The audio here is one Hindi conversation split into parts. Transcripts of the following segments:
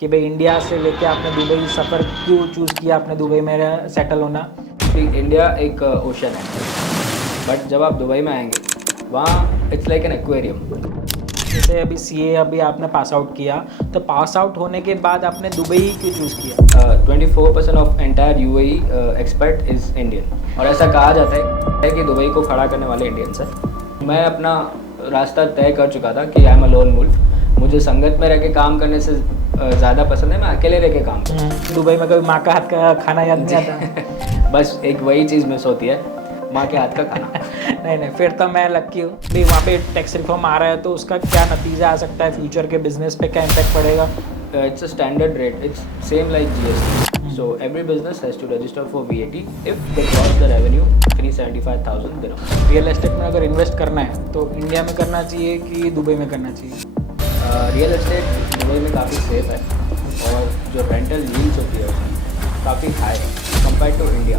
कि भाई इंडिया से लेके आपने दुबई सफ़र क्यों चूज़ किया, आपने दुबई में सेटल होना? इंडिया एक ओशन है, बट जब आप दुबई में आएंगे वहाँ इट्स लाइक एन एक्वेरियम। जैसे अभी सीए अभी आपने पास आउट किया, तो पास आउट होने के बाद आपने दुबई क्यों चूज़ किया? 24% of entire UAE expert is Indian, और ऐसा कहा जाता है कि दुबई को खड़ा करने वाले इंडियंस हैं। मैं अपना रास्ता तय कर चुका था कि I am a lone wolf. मुझे संगत में रह के काम करने से ज़्यादा पसंद है मैं अकेले रह के काम करूँ। दुबई में कभी माँ का हाथ का खाना याद नहीं आता? बस एक वही चीज़ मिस होती है, माँ के हाथ का खाना। नहीं, फिर तो मैं लकी हूँ भाई। वहाँ पे टैक्स रिफॉर्म आ रहा है, तो उसका क्या नतीजा आ सकता है, फ्यूचर के बिजनेस पे क्या इम्पैक्ट पड़ेगा? It's a standard rate. It's same like GST. So every business has to register for VAT if they cross the revenue 375,000 dirham. Real estate में अगर इन्वेस्ट करना है तो इंडिया में करना चाहिए कि दुबई में करना चाहिए? रियल एस्टेट दुबई में काफ़ी सेफ है, और जो रेंटल यील्ड्स होती है उसमें काफ़ी हाई है compare to India.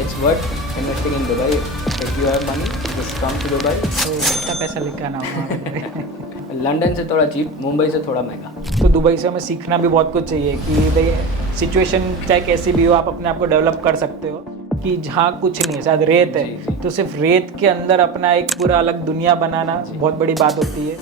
It's worth investing in Dubai. If you have money just come to Dubai. तो कितना पैसा लेकर आना होगा? लंदन से थोड़ा चीप, मुंबई से थोड़ा महंगा। तो दुबई से हमें सीखना भी बहुत कुछ चाहिए कि भाई सिचुएशन चाहे कैसी भी हो, आप अपने आप को डेवलप कर सकते हो। कि जहाँ कुछ नहीं है, शायद रेत है, तो सिर्फ रेत के अंदर अपना एक पूरा अलग दुनिया बनाना बहुत बड़ी बात होती है।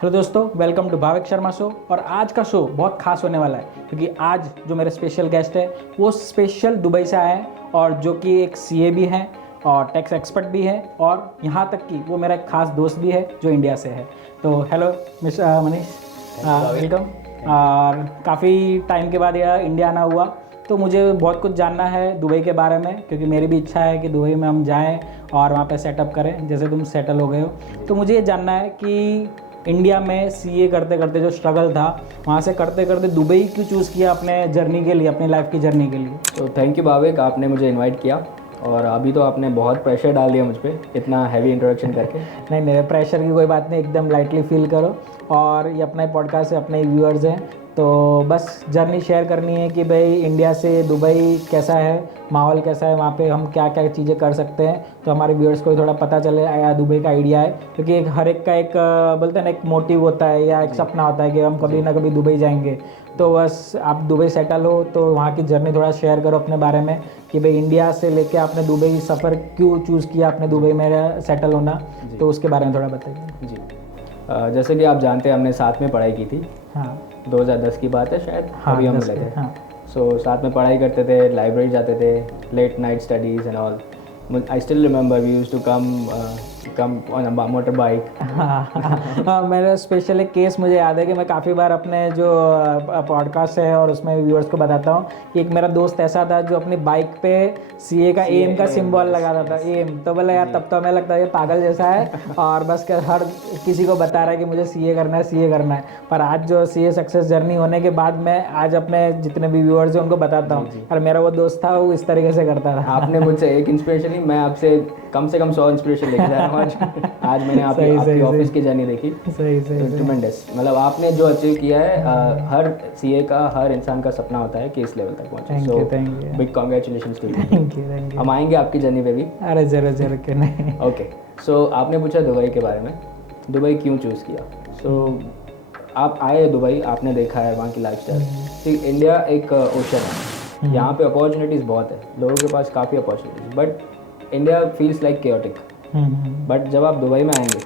हेलो दोस्तों, welcome to Bhavik Sharma show. और आज का शो बहुत खास होने वाला है, क्योंकि आज जो मेरे स्पेशल गेस्ट है वो स्पेशल दुबई से आए हैं, और जो कि एक सीए भी हैं और टैक्स एक्सपर्ट भी है, और यहाँ तक कि वो मेरा एक खास दोस्त भी है जो इंडिया से है। तो हेलो मिस मनीष, वेलकम। और काफ़ी टाइम के बाद यह इंडिया आना हुआ, तो मुझे बहुत कुछ जानना है दुबई के बारे में, क्योंकि मेरी भी इच्छा है कि दुबई में हम जाएं और वहाँ पे सेटअप करें, जैसे तुम सेटल हो गए हो। तो मुझे ये जानना है कि इंडिया में सीए करते करते जो स्ट्रगल था, वहाँ से करते करते दुबई क्यों चूज़ किया अपने जर्नी के लिए, अपनी लाइफ की जर्नी के लिए? तो थैंक यू भाविक, आपने मुझे इनवाइट किया, और अभी तो आपने बहुत प्रेशर डाल दिया मुझ पर इतना हैवी इंट्रोडक्शन करके। नहीं, प्रेशर की कोई बात नहीं, एकदम लाइटली फील करो। और ये अपना पॉडकास्ट है, अपने व्यूअर्स हैं, तो बस जर्नी शेयर करनी है कि भाई इंडिया से दुबई कैसा है, माहौल कैसा है, वहाँ पे हम क्या क्या चीज़ें कर सकते हैं, तो हमारे व्यूअर्स को थोड़ा पता चले या दुबई का आइडिया है। क्योंकि एक हर एक का एक बोलते हैं ना, एक मोटिव होता है या एक सपना होता है कि हम कभी ना कभी दुबई जाएंगे। तो बस आप दुबई सेटल हो तो वहाँ की जर्नी थोड़ा शेयर करो अपने बारे में, कि भाई इंडिया से लेके आपने दुबई सफ़र क्यों चूज़ किया, आपने दुबई में सेटल होना, तो उसके बारे में थोड़ा बताइए। जी, जैसे कि आप जानते हैं हमने साथ में पढ़ाई की थी। हाँ, 2010 की बात है शायद। हाँ, अभी हम मिले थे। हाँ। सो साथ में पढ़ाई करते थे, लाइब्रेरी जाते थे, late night studies and all. I still remember we used to come on a motorbike. हाँ, मेरा स्पेशल एक केस मुझे याद है कि मैं काफ़ी बार अपने जो पॉडकास्ट है और उसमें व्यूअर्स को बताता हूँ कि एक मेरा दोस्त ऐसा था जो अपनी बाइक पे सीए का एम का सिंबल लगाता था, एम। तो बोला यार, तब तो हमें लगता है ये पागल जैसा है और बस हर किसी को बता रहा है कि मुझे सीए करना है, सीए करना है। पर आज जो सीए सक्सेस जर्नी होने के बाद मैं आज अपने जितने भी व्यूअर्स हैं उनको बताता हूँ, और मेरा वो दोस्त था वो इस तरीके से करता था। आपने मुझसे एक इंस्पिरेशन ली, मैं आपसे कम से कम 100 इंस्पिरेशन लेके जा रहा हूँ आज मैंने आपकी ऑफिस की जर्नी देखी। सही ट्रिमेंडस, मतलब आपने जो अचीव किया है, हर सीए का, हर इंसान का सपना होता है कि इस लेवल तक पहुंचे। So big congratulations to you. Thank you. हम आएंगे आपकी जर्नी पे भी। अरे जरूर क्यों नहीं। ओके, सो आपने पूछा दुबई के बारे में, दुबई क्यों चूज़ किया। सो आप आए दुबई, आपने देखा है वहाँ की लाइफस्टाइल। ठीक, इंडिया एक ओशन है, यहाँ पे अपॉर्चुनिटीज़ बहुत है, लोगों के पास काफ़ी opportunities, but India feels like chaotic. But जब आप दुबई में आएंगे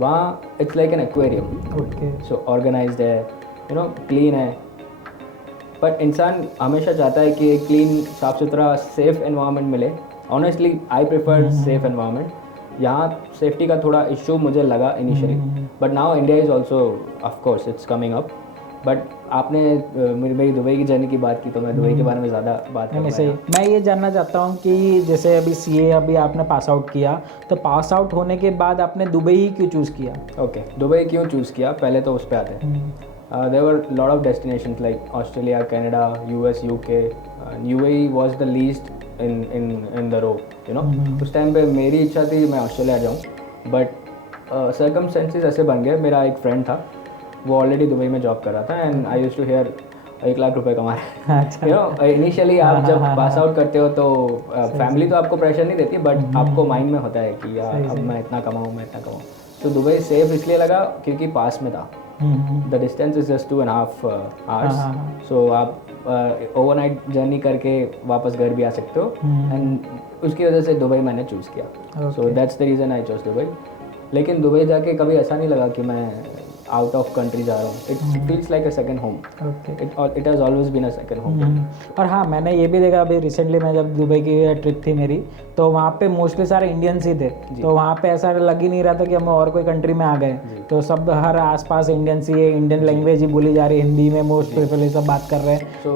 वहाँ it's like an aquarium. So organised है, यू नो, क्लीन है। पर इंसान हमेशा चाहता है कि एक क्लीन, साफ़ सुथरा, सेफ़ एनवायरनमेंट मिले। Honestly I prefer safe environment. यहाँ सेफ्टी का थोड़ा इशू मुझे लगा initially, but now India is also of course it's coming up. But आपने मेरी दुबई की जर्नी की बात की, तो मैं दुबई के बारे में ज़्यादा बात नहीं सही। मैं ये जानना चाहता हूँ कि जैसे अभी सीए अभी आपने पास आउट किया, तो पास आउट होने के बाद आपने दुबई क्यों चूज़ किया? ओके, दुबई क्यों चूज़ किया, पहले तो उस पर आते हैं। There were lot of destinations like Australia, Canada, US, UK. UAE was the least in the row, you know. उस टाइम पे मेरी इच्छा थी मैं ऑस्ट्रेलिया जाऊँ, बट सर्कमस्टेंसेस ऐसे बन गए। मेरा एक फ्रेंड था, वो ऑलरेडी दुबई में जॉब कर रहा था, and I used to hear 1 lakh रुपए कमा रहे हैं। यू नो, इनिशियली आप जब पास आउट करते हो तो फैमिली तो आपको प्रेशर नहीं देती, बट आपको माइंड में होता है कि यार अब मैं इतना कमाऊँ, मैं इतना कमाऊँ। तो दुबई सेफ इसलिए लगा क्योंकि पास में था. The distance is just 2.5 hours. सो आप ओवरनाइट जर्नी करके वापस घर भी आ सकते हो. एंड उसकी वजह से दुबई मैंने चूज़ किया. So that's the reason I choose Dubai. लेकिन दुबई जाके कभी ऐसा नहीं लगा कि मैं आउट ऑफ कंट्री जा रहा हूँ. It feels like a second home. It has always been a second home. और हाँ, मैंने ये भी देखा अभी रिसेंटली मैं जब दुबई की ट्रिप थी मेरी, तो वहाँ पे मोस्टली सारे इंडियंस ही थे. तो वहाँ पे ऐसा लग ही नहीं रहा था कि हम और कोई कंट्री में आ गए. तो सब हर आसपास इंडियंस ही है, इंडियन लैंग्वेज ही बोली जा रही है, हिंदी में मोस्ट प्रिफरली सब बात कर रहे हैं. तो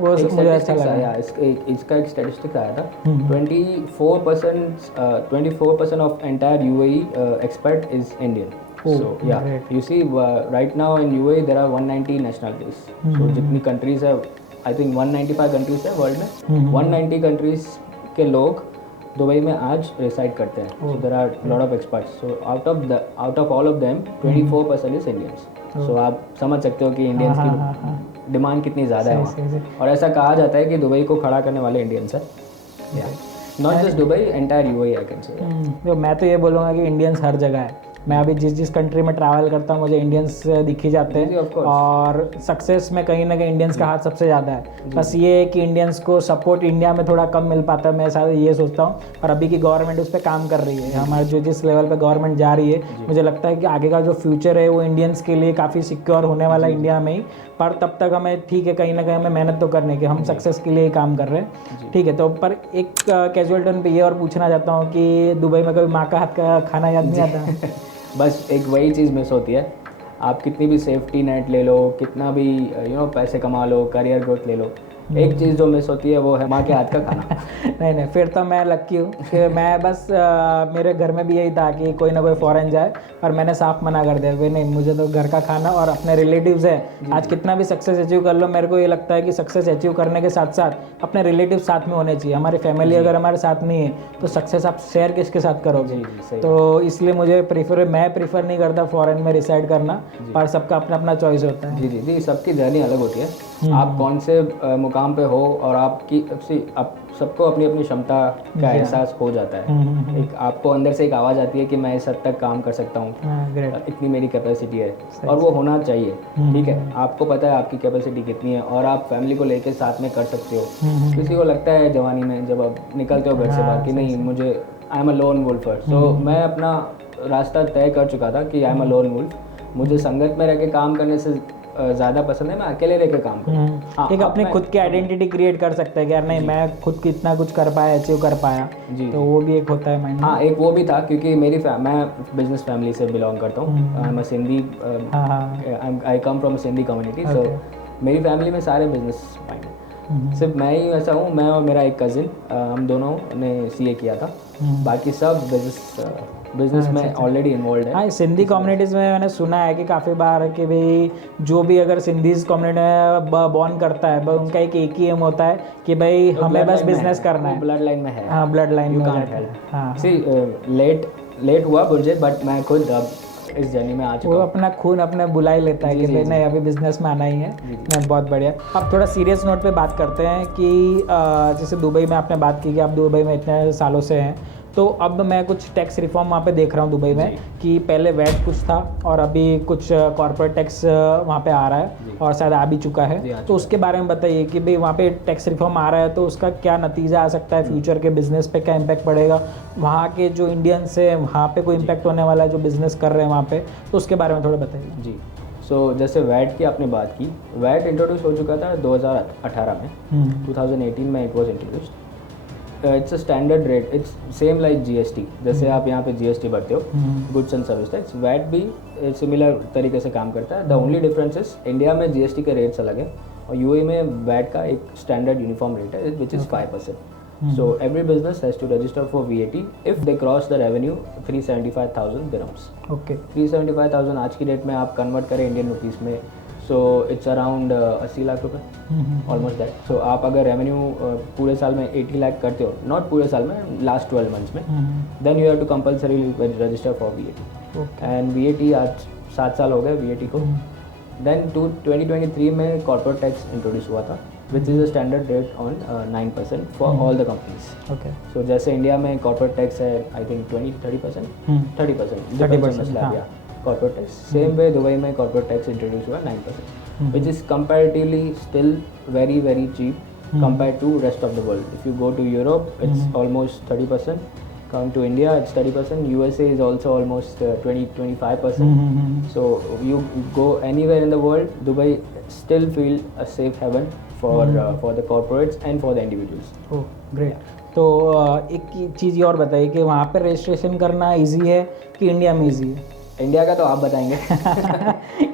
वो मुझे अच्छा लगा. इसका एक स्टैटिस्टिक आया था. 24% of entire UAE expert is Indian. So yeah, you see right now in UAE there are 190 nationalities. So जितनी countries है, I think 195 countries है world में. 190 countries के लोग दुबई में आज reside करते हैं. So there are lot of experts. So out of all of them 24% is Indians. So आप समझ सकते हो कि Indians की डिमांड कितनी ज़्यादा है वहाँ. और ऐसा कहा जाता है कि दुबई को खड़ा करने वाले Indians है. Not just Dubai, entire UAE I can say. मैं तो ये बोलूँगा कि इंडियंस हर जगह है. मैं अभी जिस कंट्री में ट्रैवल करता हूँ मुझे इंडियंस दिख ही जाते हैं. और सक्सेस में कहीं ना कहीं इंडियंस का हाथ सबसे ज़्यादा है. बस ये है कि इंडियंस को सपोर्ट इंडिया में थोड़ा कम मिल पाता है, मैं ऐसा ये सोचता हूँ. और अभी की गवर्नमेंट उस पर काम कर रही है. हमारे जिस लेवल पे गवर्नमेंट जा रही है, मुझे लगता है कि आगे का जो फ्यूचर है वो इंडियंस के लिए काफ़ी सिक्योर होने वाला है इंडिया में ही. पर तब तक हमें ठीक है, कहीं ना कहीं हमें मेहनत तो करने की, हम सक्सेस के लिए ही काम कर रहे हैं. ठीक है. तो पर एक कैजुअल टर्न पे ये और पूछना चाहता हूँ कि दुबई में कभी माँ का हाथ का खाना याद नहीं आता? बस एक वही चीज़ मिस होती है. आप कितनी भी सेफ्टी नेट ले लो, कितना भी पैसे कमा लो, करियर ग्रोथ ले लो, एक चीज़ जो मिस होती है वो है माँ के हाथ का खाना. नहीं, फिर तो मैं लक्की हूँ कि मैं बस मेरे घर में भी यही था कि कोई ना कोई फॉरेन जाए, पर मैंने साफ मना कर दिया. नहीं, मुझे तो घर का खाना और अपने रिलेटिव्स है. आज कितना भी सक्सेस अचीव कर लो, मेरे को ये लगता है कि सक्सेस अचीव करने के साथ साथ अपने रिलेटिव साथ में होने चाहिए. हमारी फैमिली अगर हमारे साथ नहीं है तो सक्सेस आप शेयर किसके साथ करोगे? तो इसलिए मैं प्रीफर नहीं करता फॉरेन में रिसाइड करना, पर सबका अपना अपना चॉइस होता है. जी, सबकी जर्नी अलग होती है. आप कौन से मुकाम पे हो और आप सबको अपनी अपनी क्षमता का एहसास हो जाता है. एक आपको अंदर से एक आवाज़ आती है कि मैं इस हद तक काम कर सकता हूँ, इतनी मेरी कैपेसिटी है. और वो होना चाहिए. ठीक है, आपको पता है आपकी कैपेसिटी कितनी है और आप फैमिली को लेकर साथ में कर सकते हो. किसी को लगता है जवानी में जब आप निकलते हो घर से बाहर कि नहीं, मुझे आई एम अ लोन वुल्फर. सो मैं अपना रास्ता तय कर चुका था कि I am a lone wolf. मुझे संगत में रह के काम करने से ज़्यादा पसंद है मैं अकेले रह के काम करूँ. एक अपनी खुद की आइडेंटिटी क्रिएट कर सकते हैं कि यार नहीं, मैं खुद को इतना कुछ कर पाया, अचीव कर पाया. तो वो भी एक होता है माइंड. हाँ, एक वो भी था क्योंकि मैं बिजनेस फैमिली से बिलोंग करता हूँ. I am a Sindhi, I come from a Sindhi community. So मेरी फैमिली में सारे बिजनेस माइंड है. सिर्फ मैं ही ऐसा हूँ, मैं और मेरा एक कज़िन, हम दोनों ने CA किया था. बाकी सब बिजनेस में ऑलरेडी इन्वॉल्व है. हाँ, सिंधी कम्युनिटीज़ में मैंने सुना है कि काफ़ी बार कि भाई जो भी अगर सिंधीज कम्युनिटी में बॉर्न करता है, उनका एक ही एम होता है कि भाई हमें बस बिजनेस करना है. ब्लड लाइन में है. हाँ, ब्लड लाइन में. हाँ, लेट हुआ मुझे, बट मैं खुद अब इस जर्नी में आ चुका हूँ. वो अपना खून अपने बुला ही लेता है कि भाई नहीं, अभी बिजनेस में आना ही है. मैं बहुत बढ़िया. अब थोड़ा सीरियस नोट पे बात करते हैं कि जैसे दुबई में आपने बात की कि आप दुबई में इतने सालों से हैं, तो अब मैं कुछ टैक्स रिफॉर्म वहाँ पे देख रहा हूँ दुबई में कि पहले वैट कुछ था और अभी कुछ कॉर्पोरेट टैक्स वहाँ पे आ रहा है और शायद आ भी चुका है. तो उसके बारे में बताइए कि भाई वहाँ पे टैक्स रिफॉर्म आ रहा है तो उसका क्या नतीजा आ सकता है, फ्यूचर के बिजनेस पे क्या इम्पैक्ट पड़ेगा, वहाँ के जो इंडियंस है वहाँ पे कोई इम्पैक्ट होने वाला है जो बिजनेस कर रहे हैं वहाँ पे, तो उसके बारे में थोड़ा बताइए. जी. सो जैसे वैट की आपने बात की, वैट इंट्रोड्यूस हो चुका था 2018 में. 2018 में it was introduced. It's a standard rate. It's same like GST. जैसे आप यहाँ पे GST भरते हो, goods and service tax, VAT भी सिमिलर तरीके से काम करता है. The only difference is India में GST के रेट्स अलग है और UAE में वैट का एक स्टैंडर्ड यूनिफॉर्म रेट है which is 5%. So every business has to register for VAT if they cross the revenue 375,000 dirhams. Okay. 375,000 आज की डेट में आप कन्वर्ट करें इंडियन रुपीज़ में, सो इट्स अराउंड 80 लाख रुपए, ऑलमोस्ट दैट. सो आप अगर रेवेन्यू पूरे साल में 80 लाख करते हो, नॉट पूरे साल में, लास्ट 12 मंथ्स में, then you have to compulsory register for VAT. And VAT आज 7 साल हो गए VAT को. देन 2023 में कॉर्पोरेट टैक्स इंट्रोड्यूस हुआ था. Which is a standard rate on 9% for all the companies. Okay. So जैसे इंडिया में कॉर्पोरेट टैक्स है आई थिंक 30%, 30%, 30%, हाँ। Corporate tax. Same way Dubai में कॉर्पोरेट टैक्स इंट्रोड्यूस हुआ 9%, which is comparatively still very very cheap compared to rest of the world. If you go to Europe, it's almost 30%. Come to India, it's 30%. USA is also almost 20-25%. So you go anywhere in the world, Dubai still feel a safe haven for the corporates and for the individuals. Oh great. तो एक चीज़ ये और बताइए कि वहाँ पे रजिस्ट्रेशन करना इजी है कि इंडिया में इजी है? इंडिया का तो आप बताएंगे।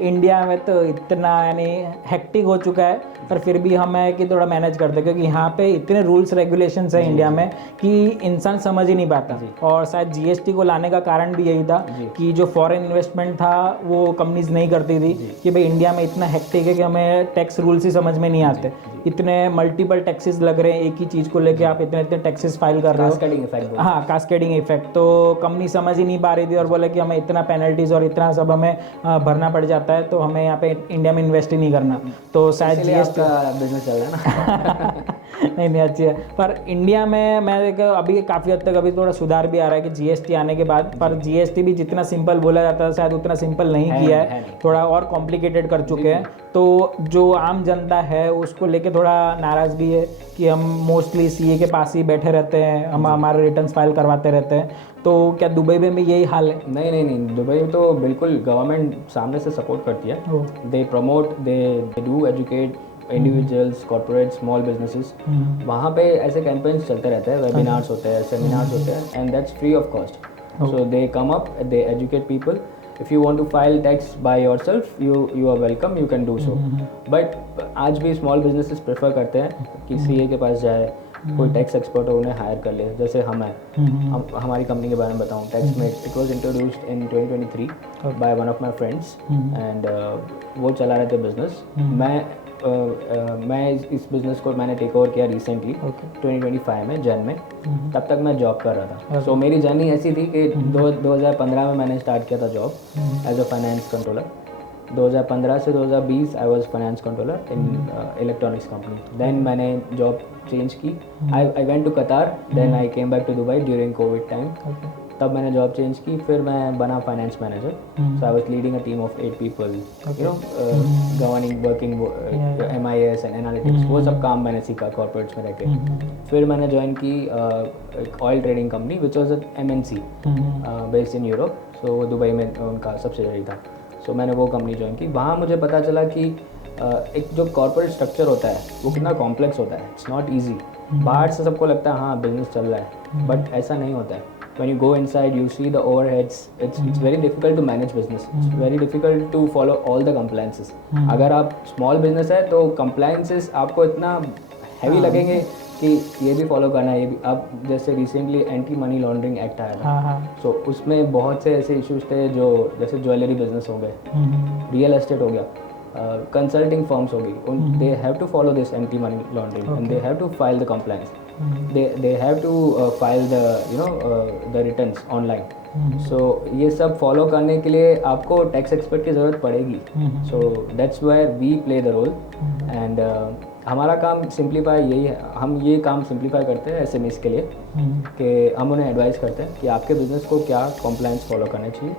इंडिया में तो इतना यानी हेक्टिक हो चुका है, पर फिर भी हम है कि थोड़ा मैनेज करते हैं, क्योंकि यहाँ पे इतने रूल्स रेगुलेशंस हैं इंडिया में कि इंसान समझ ही नहीं पाता। और शायद जीएसटी को लाने का कारण भी यही था कि जो फॉरेन इन्वेस्टमेंट था वो कंपनीज नहीं करती थी कि भाई इंडिया में इतना हेक्टिक है कि हमें टैक्स रूल्स ही समझ में नहीं आते, इतने मल्टीपल टैक्सेस लग रहे हैं एक ही चीज़ को लेके, आप इतने इतने टैक्सेस फाइल कर रहे हो। हाँ, कास्केडिंग इफेक्ट। तो कंपनी समझ ही नहीं पा रही थी और बोले कि हमें इतना पेनल्टीज और इतना सब हमें भरना पड़ जाता है, तो हमें यहाँ पे इंडिया में इन्वेस्ट ही नहीं करना। तो शायद जीएसटी बिजनेस चल रहा है ना। नहीं अच्छी है। पर इंडिया में मैं अभी काफ़ी हद तक अभी थोड़ा सुधार भी आ रहा है कि जीएसटी आने के बाद, पर जीएसटी भी जितना सिंपल बोला जाता है शायद उतना सिंपल नहीं किया है, थोड़ा और कॉम्प्लिकेटेड कर चुके हैं। तो जो आम जनता है उसको लेके थोड़ा नाराज़ भी है कि हम मोस्टली सीए के पास ही बैठे रहते हैं, हम हमारे रिटर्न्स फाइल करवाते रहते हैं। तो क्या दुबई में भी यही हाल है? नहीं, दुबई में तो बिल्कुल गवर्नमेंट सामने से सपोर्ट करती है। They promote, they do educate individuals, corporate, small businesses. वहाँ पे ऐसे कैंपेन्स चलते रहते हैं, वेबिनार्स होते हैं, सेमिनार्स होते हैं, and that's free of cost. So they come up, they educate people. If you want to file tax by yourself, you are welcome, you can do so. But आज भी small businesses prefer करते हैं कि CA के पास जाए, कोई टैक्स एक्सपर्ट हो उन्हें हायर कर ले, जैसे हम हैं। हमारी कंपनी के बारे में बताऊँ, Taxmate, it was introduced in 2023 by one of my friends, and वो चला रहे थे बिजनेस। मैं इस बिज़नेस को मैंने टेक ओवर किया रिसेंटली 2025 में, जन में। तब तक मैं जॉब कर रहा था। सो मेरी जर्नी ऐसी थी कि 2015 में मैंने स्टार्ट किया था job as a finance controller. 2015 से 2020 I was finance controller in electronics company. Then मैंने जॉब चेंज की, I went to Qatar, then I came back to Dubai during COVID time. तब मैंने जॉब चेंज की, फिर मैं बना finance manager. So I was leading a team of 8 people, you know, governing, working MIS and analytics, वो सब काम मैंने सीखा कॉर्पोरेट्स में रह के। फिर मैंने ज्वाइन की एक oil trading company which was MNC based in Europe. So Dubai में उनका सब्सिडरी था। सो मैंने वो कंपनी ज्वाइन की। वहाँ मुझे पता चला कि एक जो कॉर्पोरेट स्ट्रक्चर होता है वो कितना कॉम्प्लेक्स होता है। It's not easy. बाहर से सबको लगता है हाँ बिजनेस चल रहा है, बट ऐसा नहीं होता है। When you go inside, you see the overheads. It's very difficult to manage business. It's very difficult to follow all the compliances. अगर आप small business है तो compliances आपको इतना heavy लगेंगे कि ये भी फॉलो करना है, ये भी। अब जैसे recently anti money laundering act आया था, सो उसमें बहुत से ऐसे इश्यूज थे, जो जैसे ज्वेलरी बिजनेस हो गए, रियल एस्टेट हो गया, कंसल्टिंग फर्म्स हो गई, they have to follow this anti money laundering and they have to file the compliance, they have to file the the returns online. So ये सब फॉलो करने के लिए आपको टैक्स एक्सपर्ट की ज़रूरत पड़ेगी. So that's where we play the role. And हमारा काम सिंप्लीफाई यही है, हम ये काम सिंप्लीफाई करते हैं SMEs के लिए कि हम उन्हें एडवाइस करते हैं कि आपके बिजनेस को क्या कॉम्प्लायंस फॉलो करना चाहिए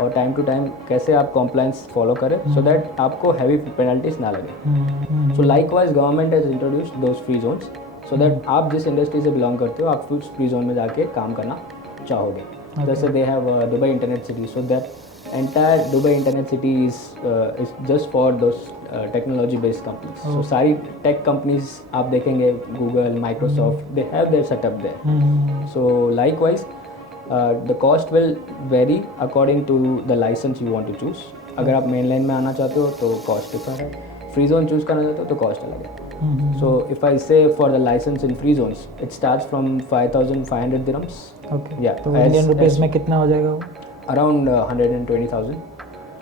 और टाइम टू टाइम कैसे आप कॉम्प्लायंस फॉलो करें सो दैट आपको हैवी पेनल्टीज ना लगे. So likewise government has introduced those free zones so that आप जिस इंडस्ट्री से बिलोंग करते हो आप उस फ्री जोन में जाके काम करना चाहोगे. जैसे they have Dubai internet city, so that entire Dubai Internet City is just for those technology based companies. So सारी tech companies आप देखेंगे Google, Microsoft, they have their setup there. So likewise the cost will vary according to the license you want to choose. अगर आप mainland में आना चाहते हो तो cost different है, free zone choose करना चाहते हो तो cost अलग है. So if I say for the license in free zones it starts from 5,500 dirhams. Okay. Yeah. तो इंडियन रुपीस में कितना हो जाएगा वो? अराउंड 120,000,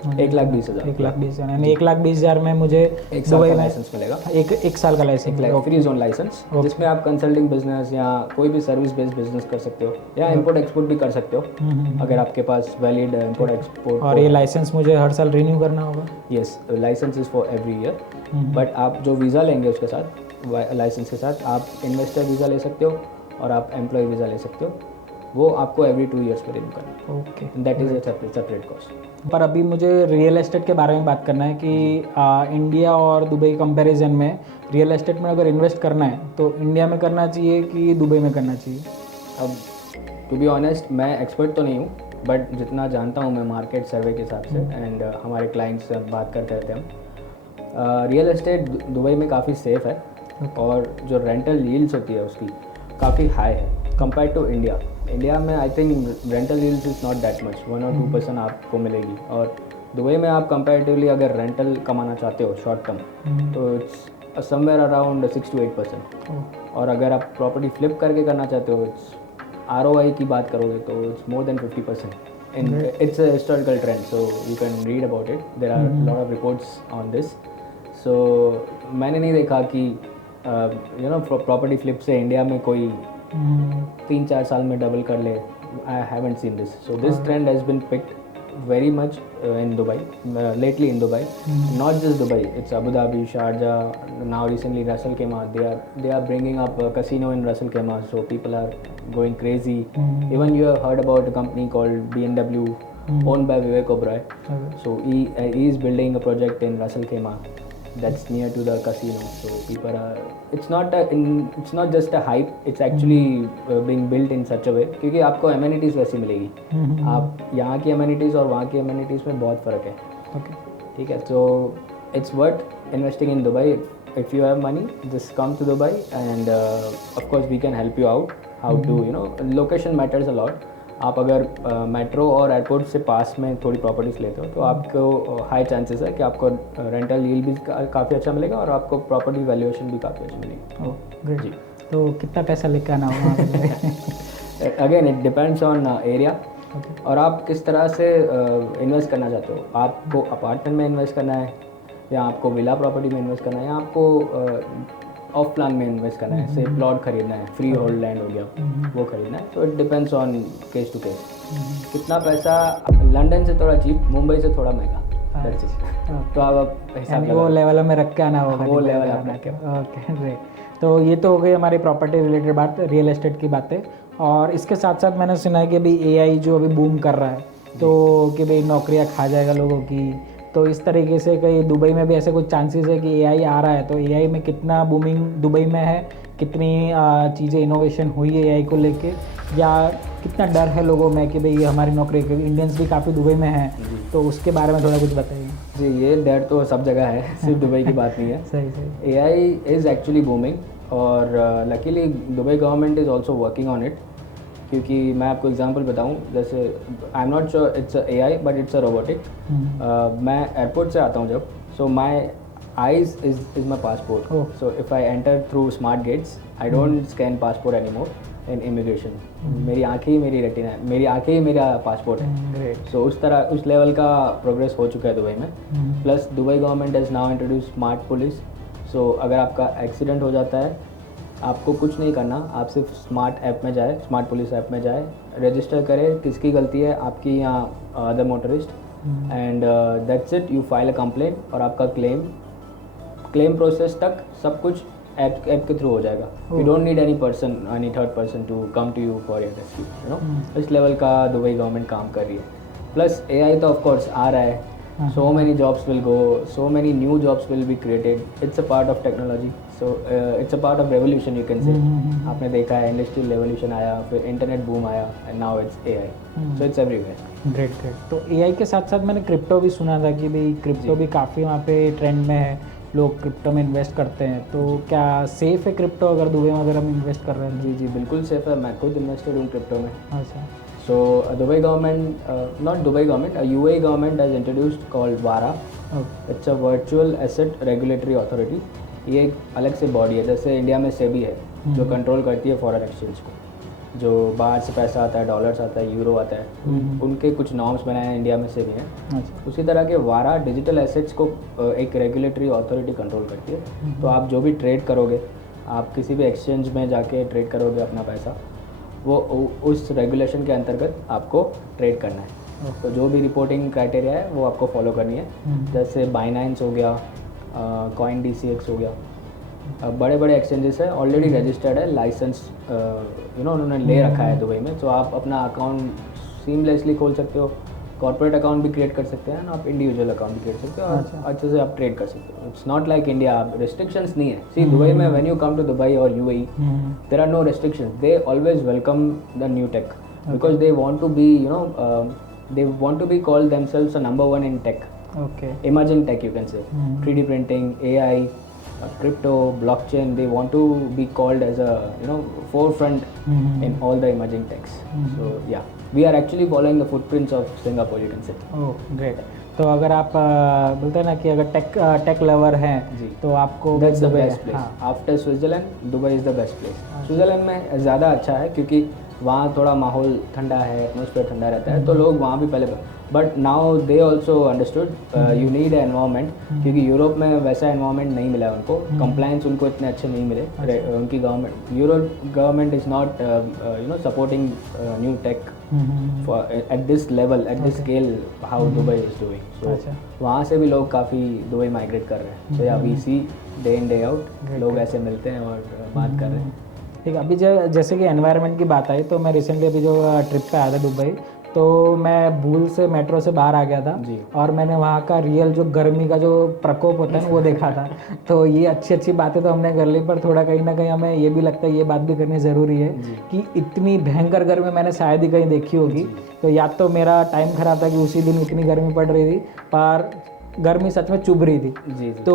1,20,000. 1,20,000 यानी 1,20,000 में मुझे एक साल का लाइसेंस मिलेगा. एक साल का लाइसेंस, फ्री जोन लाइसेंस, जिसमें आप कंसल्टिंग बिजनेस या कोई भी सर्विस बेस्ड बिजनेस कर सकते हो या इंपोर्ट एक्सपोर्ट भी कर सकते हो अगर आपके पास वैलिड इंपोर्ट एक्सपोर्ट. और ये लाइसेंस मुझे हर साल रिन्यू करना होगा? Yes, licence is for every year, but आप जो वीज़ा लेंगे उसके साथ लाइसेंस के साथ आप इन्वेस्टर वीज़ा ले सकते हो और आप एम्प्लॉय वीज़ा ले सकते हो। वो आपको एवरी 2 ईयर्स पे रिन्यू करना ओके। है। That is a separate cost. पर अभी मुझे रियल एस्टेट के बारे में बात करना है कि इंडिया और दुबई कंपैरिजन में रियल एस्टेट में अगर इन्वेस्ट करना है तो इंडिया में करना चाहिए कि दुबई में करना चाहिए? अब टू बी ऑनेस्ट मैं एक्सपर्ट तो नहीं हूँ, बट जितना जानता हूँ मैं मार्केट सर्वे के हिसाब से एंड हमारे क्लाइंट्स से बात करते रहते हैं हम, रियल एस्टेट दुबई में काफ़ी सेफ़ है और जो रेंटल यील्ड्स होती है उसकी काफ़ी हाई है कंपेयर टू इंडिया। इंडिया में I think rental yields is not that much, 1 और 2% आपको मिलेगी। और दुबई में आप कंपैरेटिवली अगर रेंटल कमाना चाहते हो शॉर्ट टर्म तो इट्स समवेयर अराउंड 6 to 8%। और अगर आप प्रॉपर्टी फ्लिप करके करना चाहते हो, इट्स ROI की बात करोगे तो it's more than 50%। And it's a historical trend, so you can read about it, there are lot of reports on this. So मैंने नहीं देखा कि यू नो प्रॉपर्टी फ्लिप से इंडिया में कोई 3-4 साल में डबल कर ले। I haven't seen this. So this trend has been picked very much in Dubai, lately in Dubai, not just Dubai, it's Abu Dhabi, Sharjah, now recently Ras Al Khaimah. They are bringing up a casino in Ras Al Khaimah, so people are going crazy. Even you have heard about a company called B&W, owned by Vivek Oberoi. So he is building a project in Ras Al Khaimah that's near to the casino. So people are, it's not just a hype, it's actually being built in such a way क्योंकि आपको amenities वैसी मिलेगी। आप यहाँ की amenities और वहाँ की amenities में बहुत फ़र्क है। Okay. ठीक है, so it's worth investing in Dubai. If you have money, just come to Dubai and of course we can help you out how to, you know, location matters a lot. आप अगर मेट्रो और एयरपोर्ट से पास में थोड़ी प्रॉपर्टीज लेते हो तो आपको हाई चांसेस है कि आपको रेंटल यील्ड भी काफ़ी अच्छा मिलेगा और आपको प्रॉपर्टी वैल्यूएशन भी काफ़ी अच्छी मिलेगी। Oh great. जी। तो कितना पैसा लेकर आना होगा? Again it depends on area और आप किस तरह से इन्वेस्ट करना चाहते हो। आपको अपार्टमेंट में इन्वेस्ट करना है या आपको विला प्रॉपर्टी में इन्वेस्ट करना है या आपको ऑफ प्लान में इन्वेस्ट करना है, से प्लॉट खरीदना है, फ्री होल्ड लैंड हो गया वो खरीदना है। तो it depends on case to case. कितना पैसा, लंदन से थोड़ा चीप, मुंबई से थोड़ा महंगा, that's it। तो आप हिसाब वो लेवल में रख के आना होगा। वो लेवल आप रख के। Okay great. तो ये तो हो गई हमारी प्रॉपर्टी रिलेटेड बात, रियल एस्टेट की बातें। और इसके साथ साथ मैंने सुना है कि अभी AI जो अभी बूम कर रहा है, तो कि भाई नौकरियां खा जाएगा लोगों की, तो इस तरीके से कहीं दुबई में भी ऐसे कुछ चांसेस है कि AI आ रहा है, तो AI में कितना बूमिंग दुबई में है, कितनी चीज़ें इनोवेशन हुई है AI को लेके, या कितना डर है लोगों में कि भाई ये हमारी नौकरी, क्योंकि इंडियंस भी काफ़ी दुबई में हैं, तो उसके बारे में थोड़ा कुछ बताइए। जी, ये डर तो सब जगह है, सिर्फ दुबई की बात नहीं है। सही। AI इज़ एक्चुअली बूमिंग और luckily Dubai government is also working on it. क्योंकि मैं आपको एग्जांपल बताऊं, जैसे I am not sure it's AI but it's a robotic. मैं एयरपोर्ट से आता हूं जब, so my eyes is my passport. So if I enter through smart gates I don't scan passport any more in immigration. मेरी आंखें ही मेरी रेटिना है, मेरी आंखें ही मेरा पासपोर्ट है। सो उस तरह उस लेवल का प्रोग्रेस हो चुका है दुबई में। Plus Dubai government has now introduce smart police. So अगर आपका एक्सीडेंट हो जाता है, आपको कुछ नहीं करना, आप सिर्फ स्मार्ट ऐप में जाए, स्मार्ट पुलिस ऐप में जाए, रजिस्टर करें किसकी गलती है, आपकी या other motorist, and that's it. You file a complaint और आपका क्लेम प्रोसेस तक सब कुछ ऐप के थ्रू हो जाएगा। You don't need any third person to come to you for your rescue, you know. इस लेवल का दुबई गवर्नमेंट काम कर रही है। प्लस AI तो ऑफ कोर्स आ रहा है, so many jobs will go, so many new jobs will be created. It's a part of technology, so it's a part of revolution you can say. आपने देखा है इंडस्ट्रियल रेवोल्यूशन आया, फिर इंटरनेट बूम आया, and now it's AI. So it's everywhere. Great. तो AI के साथ साथ मैंने क्रिप्टो भी सुना था कि भाई क्रिप्टो भी काफ़ी वहाँ पे ट्रेंड में है, लोग क्रिप्टो में इन्वेस्ट करते हैं। तो क्या सेफ़ है क्रिप्टो अगर दुबई में अगर हम इन्वेस्ट कर रहे हैं? जी बिल्कुल सेफ है। मैं खुद इन्वेस्टेड हूँ क्रिप्टो में। अच्छा। So Dubai government, not Dubai government, a UAE government has introduced called WARA. It's a virtual asset regulatory authority. ये एक अलग से बॉडी है, जैसे इंडिया में सेबी है जो कंट्रोल करती है फॉरेन एक्सचेंज को, जो बाहर से पैसा आता है, डॉलर्स आता है, यूरो आता है, उनके कुछ नॉर्म्स बनाए हैं इंडिया में सेबी हैं। अच्छा। उसी तरह के वारा डिजिटल एसेट्स को एक रेगुलेटरी अथॉरिटी कंट्रोल करती है। तो आप जो भी ट्रेड करोगे, आप किसी भी एक्सचेंज में जाके ट्रेड करोगे अपना पैसा, वो उस रेगुलेशन के अंतर्गत आपको ट्रेड करना है। तो जो भी रिपोर्टिंग क्राइटेरिया है वो आपको फॉलो करनी है। जैसे बाइनेंस हो गया, CoinDCX हो गया, बड़े बड़े एक्सचेंजेस है ऑलरेडी रजिस्टर्ड है, लाइसेंस उन्होंने ले रखा है दुबई में, तो आप अपना अकाउंट सीमलेसली खोल सकते हो, कॉर्पोरेट अकाउंट भी क्रिएट कर सकते हैं, आप इंडिविजुअल अकाउंट भी क्रिएट कर सकते हो और अच्छे से आप ट्रेड कर सकते हो। It's not like India, restrictions नहीं है। सी दुबई में when you come to Dubai और UAE there are no restrictions, they always welcome the new tech because they want to be they want to be called themselves a number one in tech, emerging tech you can say, 3D printing, AI, crypto, blockchain. They want to be called as a forefront in all the emerging techs. So yeah, we are actually following the footprints of Singapore, you can say. Oh great. तो अगर आप बोलते हैं ना कि अगर टेक लवर हैं तो आपको That's the best place. After Switzerland, Dubai is the best place. Switzerland में ज़्यादा अच्छा है क्योंकि वहाँ थोड़ा माहौल ठंडा है, एटमोसफेयर ठंडा रहता है, तो लोग वहाँ भी पहले, but now they also understood you need environment, क्योंकि यूरोप में वैसा एनवायरमेंट नहीं मिला उनको, कंप्लायंस उनको इतने अच्छे नहीं मिले, उनकी government, Europe government is not supporting new tech at this level, at this scale how Dubai is doing. So वहाँ से भी लोग काफ़ी दुबई माइग्रेट कर रहे हैं। So yeah we see day in day out लोग ऐसे मिलते हैं और बात कर रहे हैं। ठीक है, अभी जैसे कि एनवायरनमेंट की बात आई तो मैं रिसेंटली अभी जो ट्रिप पे आया था दुबई, तो मैं भूल से मेट्रो से बाहर आ गया था और मैंने वहाँ का रियल जो गर्मी का जो प्रकोप होता है ना वो देखा था। तो ये अच्छी बातें तो हमने कर ली, पर थोड़ा कहीं ना कहीं हमें ये भी लगता है, ये बात भी करनी ज़रूरी है कि इतनी भयंकर गर्मी मैंने शायद ही कहीं देखी होगी। तो या तो मेरा टाइम ख़राब था कि उसी दिन इतनी गर्मी पड़ रही थी, पर गर्मी सच में चुभ रही थी। तो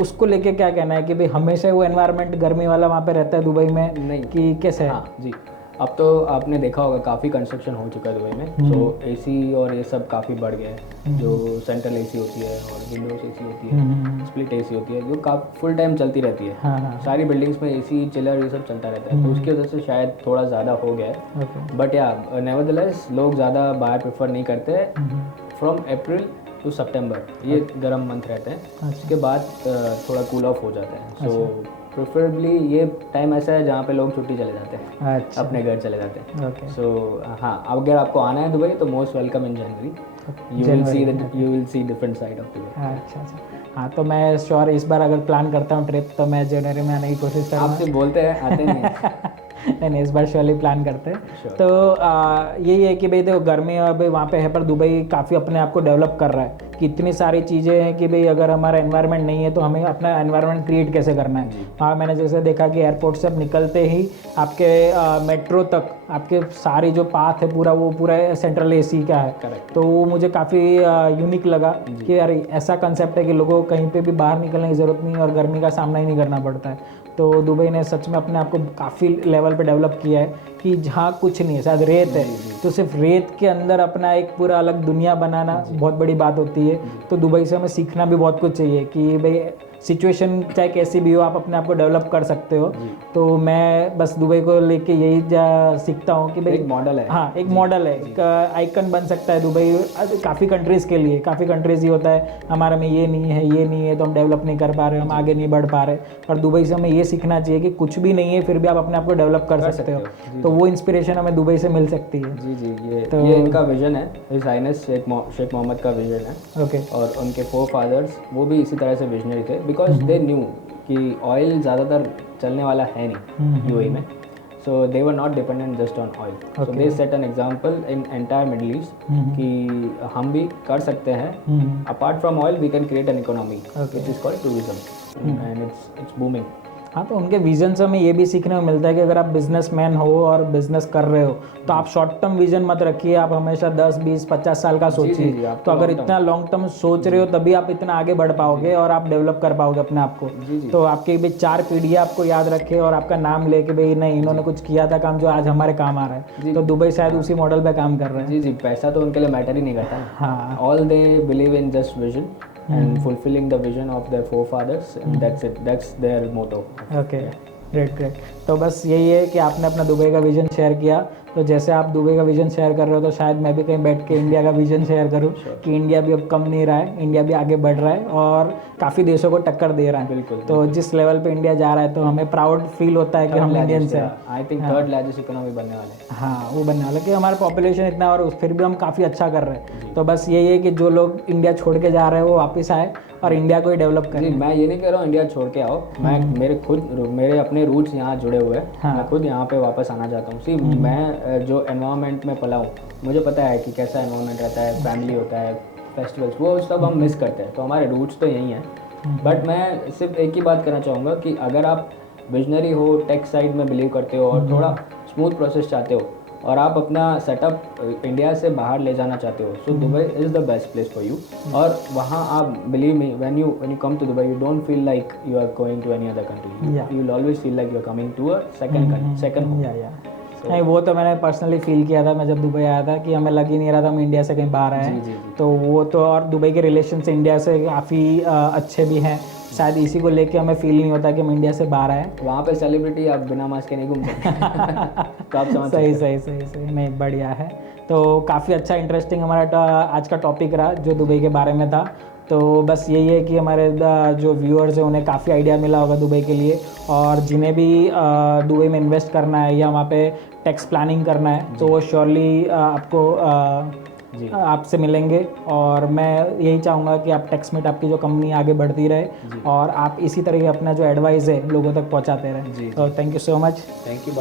उसको लेके क्या कहना है कि भाई हमेशा वो एनवायरनमेंट गर्मी वाला वहाँ पे रहता है दुबई में, नहीं कि कैसे है? हाँ जी, अब तो आपने देखा होगा काफ़ी कंस्ट्रक्शन हो चुका है दुबई में, तो एसी और ये सब काफ़ी बढ़ गया है। जो सेंट्रल एसी होती है और विंडोज एसी होती है, स्प्लिट एसी होती है, जो फुल टाइम चलती रहती है। सारी बिल्डिंग्स में एसी, चिलर ये सब चलता रहता है, तो उसकी वजह से शायद थोड़ा ज़्यादा हो गया है। बट या नेवरदलेस लोग ज़्यादा बाहर प्रेफर नहीं करते। फ्रॉम अप्रैल टू सितंबर ये गर्म मंथ रहते हैं, उसके बाद थोड़ा कूल ऑफ हो जाता है। सो प्रेफरेबली ये टाइम ऐसा है जहाँ पे लोग छुट्टी चले जाते हैं, अपने घर चले जाते हैं। सो हाँ, अगर आपको आना है दुबई तो most welcome in January, you will see different side of Dubai. अच्छा, हाँ, तो मैं श्योर इस बार अगर प्लान करता हूँ ट्रिप तो मैं जनवरी में आने की कोशिश करूँगा। आपसे बोलते हैं आते नहीं नहीं, इस बार श्योरली प्लान करते हैं। तो यही है कि भाई देखो गर्मी अभी वहाँ पे है, पर दुबई काफ़ी अपने आप को डेवलप कर रहा है कि इतनी सारी चीज़ें हैं कि भाई अगर हमारा एनवायरनमेंट नहीं है तो हमें अपना एनवायरनमेंट क्रिएट कैसे करना है। हाँ, मैंने जैसे देखा कि एयरपोर्ट से अब निकलते ही आपके मेट्रो तक आपके सारी जो पाथ है वो पूरा सेंट्रल एसी का है। तो वो मुझे काफ़ी यूनिक लगा कि यार ऐसा कंसेप्ट है कि लोगों को कहीं पे भी बाहर निकलने की ज़रूरत नहीं है और गर्मी का सामना ही नहीं करना पड़ता है। तो दुबई ने सच में अपने आप को काफ़ी लेवल पे डेवलप किया है कि जहाँ कुछ नहीं है, शायद रेत है तो सिर्फ रेत के अंदर अपना एक पूरा अलग दुनिया बनाना बहुत बड़ी बात होती है। तो दुबई से हमें सीखना भी बहुत कुछ चाहिए कि भाई सिचुएशन चाहे कैसी भी हो आप अपने आप को डेवलप कर सकते हो। तो मैं बस दुबई को लेके यही सीखता हूँ कि भाई एक मॉडल है। हाँ, एक मॉडल है, एक आइकन बन सकता है दुबई काफ़ी कंट्रीज़ के लिए। काफ़ी कंट्रीज़ ही होता है हमारा में ये नहीं है तो हम डेवलप नहीं कर पा रहे, हम आगे नहीं बढ़ पा रहे। पर दुबई से हमें ये सीखना चाहिए कि कुछ भी नहीं है फिर भी आप अपने आप को डेवलप कर सकते हो। तो वो इंस्पिरेशन हमें दुबई से मिल सकती है। जी, ये इनका विजन है, हिज हाइनेस शेख मोहम्मद का विजन है। ओके। और उनके फोर फादर्स वो भी इसी तरह से विजनरी थे, बिकॉज दे न्यू कि ऑयल ज़्यादातर चलने वाला है नहीं यूएई में। So they were not dependent just on oil. So they set an example in entire Middle East कि हम भी कर सकते हैं। Apart from oil we can create an economy which is called tourism and it's booming. हाँ, तो उनके विजन से हमें ये भी सीखने को मिलता है कि अगर आप बिजनेसमैन हो और बिजनेस कर रहे हो तो आप शॉर्ट टर्म विजन मत रखिए, आप हमेशा 10, 20, 50 साल का सोचिए। तो अगर इतना लॉन्ग टर्म सोच रहे हो तभी आप इतना आगे बढ़ पाओगे और आप डेवलप कर पाओगे अपने आप को। तो आपकी भाई 4 पीढ़ियाँ आपको याद रखे और आपका नाम ले कि भाई नहीं इन्होंने कुछ किया था काम जो आज हमारे काम आ रहा है। तो दुबई शायद उसी मॉडल पे काम कर रहे हैं। जी, पैसा तो उनके लिए मैटर ही नहीं करता। हाँ, all they believe in just vision and fulfilling the vision of their forefathers, and that's it, that's their motto. Okay, great. तो बस यही है कि आपने अपना दुबई का विजन शेयर किया, तो जैसे आप दुबई का विजन शेयर कर रहे हो तो शायद मैं भी कहीं बैठ के इंडिया का विजन शेयर करूँ कि इंडिया भी अब कम नहीं रहा है, इंडिया भी आगे बढ़ रहा है और काफ़ी देशों को टक्कर दे रहा है। बिल्कुल, तो जिस लेवल पे इंडिया जा रहा है तो हमें प्राउड फील होता है कि हम इंडियंस हैं। I think third largest economy बनने वाले हैं। हाँ, वो बनने वाला कि हमारा पॉपुलेशन इतना और फिर भी हम काफ़ी अच्छा कर रहे हैं। तो बस यही है कि जो लोग इंडिया छोड़ के जा रहे हैं वो वापस आए और इंडिया को ही डेवलप करें। नहीं, मैं ये नहीं कह रहा हूँ इंडिया छोड़ के आओ, मैं मेरे अपने रूट्स यहाँ जुड़े हुए हैं। हाँ। मैं खुद यहाँ पे वापस आना चाहता हूँ। सी मैं जो एनवायरनमेंट में पला हूँ, मुझे पता है कि कैसा एनवायरनमेंट रहता है, फैमिली होता है, फेस्टिवल्स, वो सब हम मिस करते हैं। तो हमारे रूट्स तो यही हैं। बट मैं सिर्फ एक ही बात कहना चाहूँगा कि अगर आप विजनरी हो, टेक साइड में बिलीव करते हो और थोड़ा स्मूथ प्रोसेस चाहते हो और आप अपना सेटअप इंडिया से बाहर ले जाना चाहते हो, so Dubai is the best place for you. और वहाँ आप believe me, when you come to Dubai, you don't feel like you are going to any other country, you will always feel like you are coming to a second home. नहीं, वो तो मैंने पर्सनली फील किया था मैं जब दुबई आया था कि हमें लग ही नहीं रहा था हम इंडिया से कहीं बाहर आए हैं। तो वो तो, और दुबई के रिलेशन से इंडिया से काफ़ी अच्छे भी हैं, शायद इसी को लेके हमें फील नहीं होता कि हम इंडिया से बाहर आए। वहाँ पे सेलिब्रिटी आप बिना मास्क के नहीं घूम सकते। तो आप समझ सही नहीं, बढ़िया है। तो काफ़ी अच्छा इंटरेस्टिंग हमारा आज का टॉपिक रहा जो दुबई के बारे में था। तो बस यही है कि हमारे जो व्यूअर्स हैं उन्हें काफ़ी आइडिया मिला होगा दुबई के लिए, और जिन्हें भी दुबई में इन्वेस्ट करना है या वहाँ पे टैक्स प्लानिंग करना है तो वो श्योरली आपको आपसे मिलेंगे। और मैं यही चाहूँगा कि आप टैक्समेट आपकी जो कंपनी आगे बढ़ती रहे और आप इसी तरह के अपना जो एडवाइस है लोगों तक पहुँचाते रहें। तो thank you so much. Thank you.